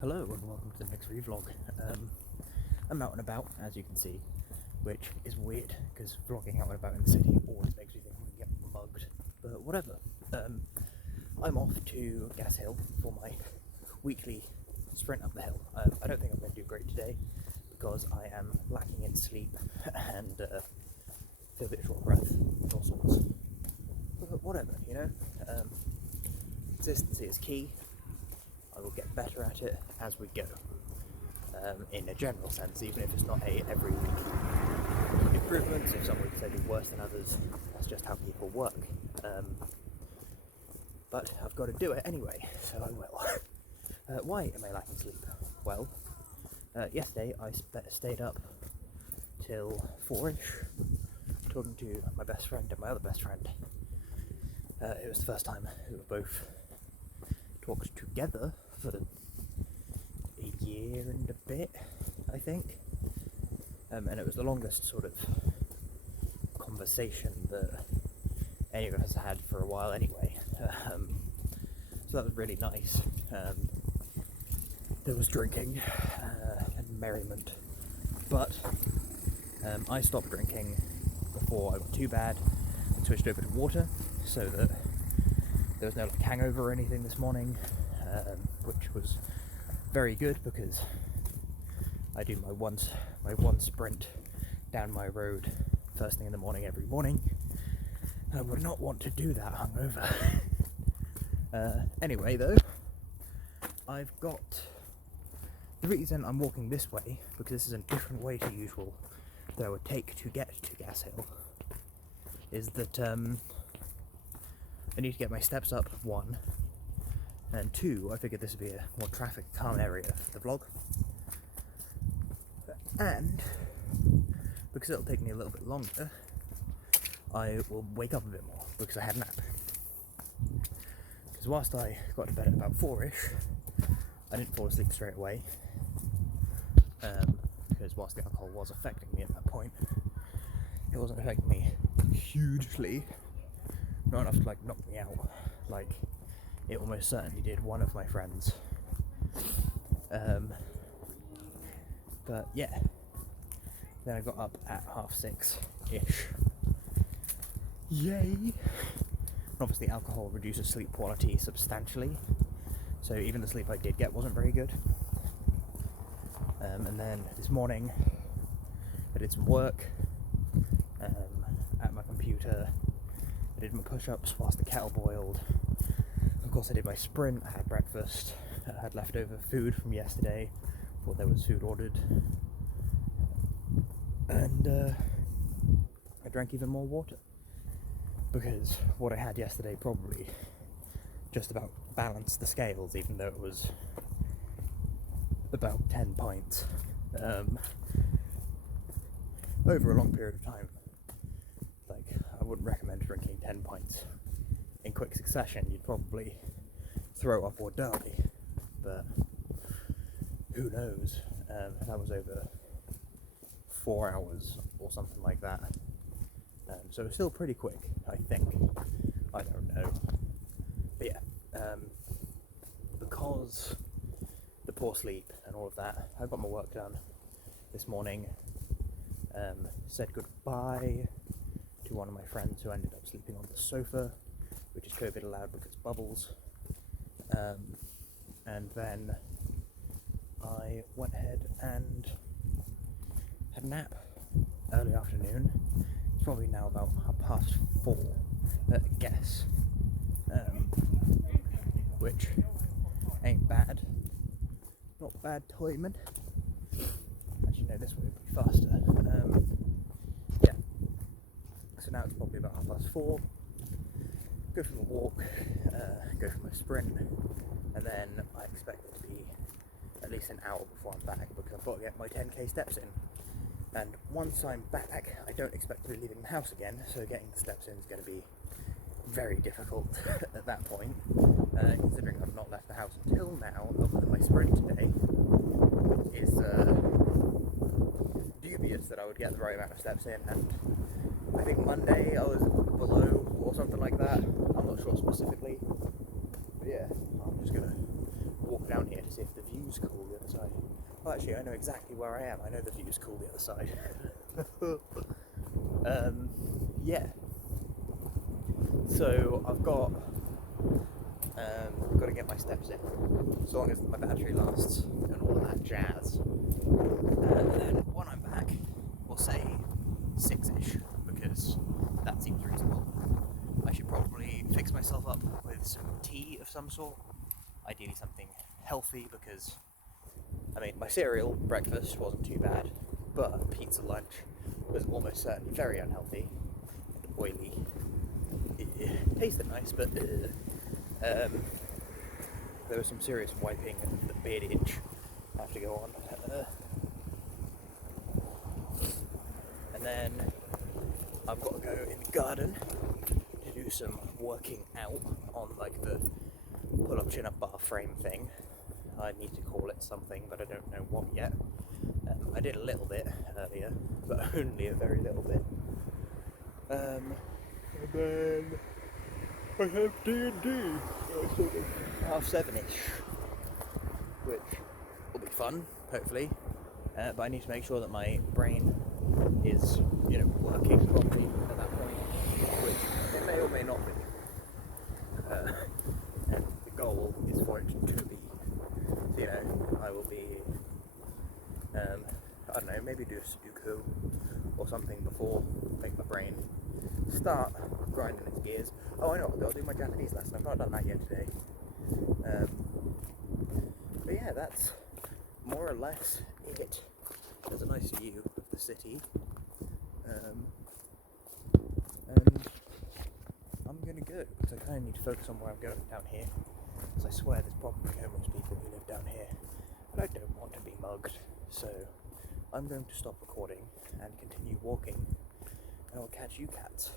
Hello and welcome to the next ReeVlog. I'm out and about, as you can see, which is weird because vlogging out and about in the city always makes me think I'm going to get mugged, but whatever. I'm off to Gas Hill for my weekly sprint up the hill. I don't think I'm going to do great today because I am lacking in sleep and feel a bit short of breath and all sorts. But whatever, you know. Consistency is key. I will get better at it as we go, in a general sense, even if it's not every week improvements. If some weeks I do worse than others, that's just how people work. But I've got to do it anyway, so I will. Why am I lacking sleep? Well, yesterday I stayed up till 4ish, talking to my best friend and my other best friend. It was the first time we were both talked together for a year and a bit, I think, and it was the longest sort of conversation that any of us had for a while anyway, so that was really nice. There was drinking and merriment, but I stopped drinking before I got too bad and switched over to water, so that there was no hangover or anything this morning, which was very good because I do my one sprint down my road first thing in the morning every morning. I would not want to do that hungover. Anyway though, I've got the reason I'm walking this way, because this is a different way to usual that I would take to get to Gas Hill, is that I need to get my steps up, one, and two, I figured this would be a more traffic calm area for the vlog, and because it'll take me a little bit longer, I will wake up a bit more because I had a nap. Because whilst I got to bed at about 4ish, I didn't fall asleep straight away, because whilst the alcohol was affecting me at that point, it wasn't affecting me hugely. Not enough to knock me out, like it almost certainly did one of my friends. But yeah, then I got up at 6:30-ish. Yay! And obviously alcohol reduces sleep quality substantially, so even the sleep I did get wasn't very good. And then this morning I did some work at my computer. I did my push-ups whilst the kettle boiled. Of course I did my sprint, I had breakfast, I had leftover food from yesterday, before there was food ordered, and I drank even more water, because what I had yesterday probably just about balanced the scales, even though it was about 10 pints over a long period of time. I wouldn't recommend drinking 10 pints in quick succession. You'd probably throw up or die, but who knows. That was over 4 hours or something like that, so it's still pretty quick, I think. I don't know, but yeah, because the poor sleep and all of that, I got my work done this morning. Said goodbye to one of my friends who ended up sleeping on the sofa, which is COVID allowed because bubbles, and then I went ahead and had a nap early afternoon. It's probably now about 4:30, I guess, which ain't bad, not bad timing. Actually no, this way would be faster. Yeah, so now it's probably about 4:30. Go for a walk, go for my sprint, and then I expect it to be at least an hour before I'm back, because I've got to get my 10k steps in. And once I'm back, I don't expect to be leaving the house again, so getting the steps in is going to be very difficult at that point, considering I've not left the house until now, other than my sprint today. Is dubious that I would get the right amount of steps in, and I think Monday I was below or something like that. I'm not sure specifically, but yeah, I'm just gonna walk down here to see if the view's cool the other side. Well, actually, I know exactly where I am. I know the view's cool the other side. Yeah. So I've got to get my steps in, as long as my battery lasts and all of that jazz. And then when I'm back, we'll say 6-ish, because that seems reasonable. I should probably fix myself up with some tea of some sort, ideally something healthy, because I mean, my cereal breakfast wasn't too bad, but pizza lunch was almost certainly very unhealthy and oily. It tasted nice, but there was some serious wiping of the beard itch I have to go on. And then I've got to go in the garden to do some working out on like the pull-up chin-up bar frame thing. I need to call it something, but I don't know what yet. I did a little bit earlier, but only a very little bit. And then I have D&D, 7:30ish, which will be fun, hopefully. But I need to make sure that my brain is, working properly at that point, which it may or may not be. And the goal is for it to be. I will be, I don't know, maybe do a Sudoku or something before, make my brain start grinding its gears. Oh, I know what I'll do my Japanese lesson. I've not done that yet today. But yeah, that's more or less it. There's a nice view of the city. And I'm gonna go, because I kind of need to focus on where I'm going down here. Because I swear there's probably homeless people who live down here, and I don't want to be mugged. So I'm going to stop recording and continue walking, and I'll catch you cats.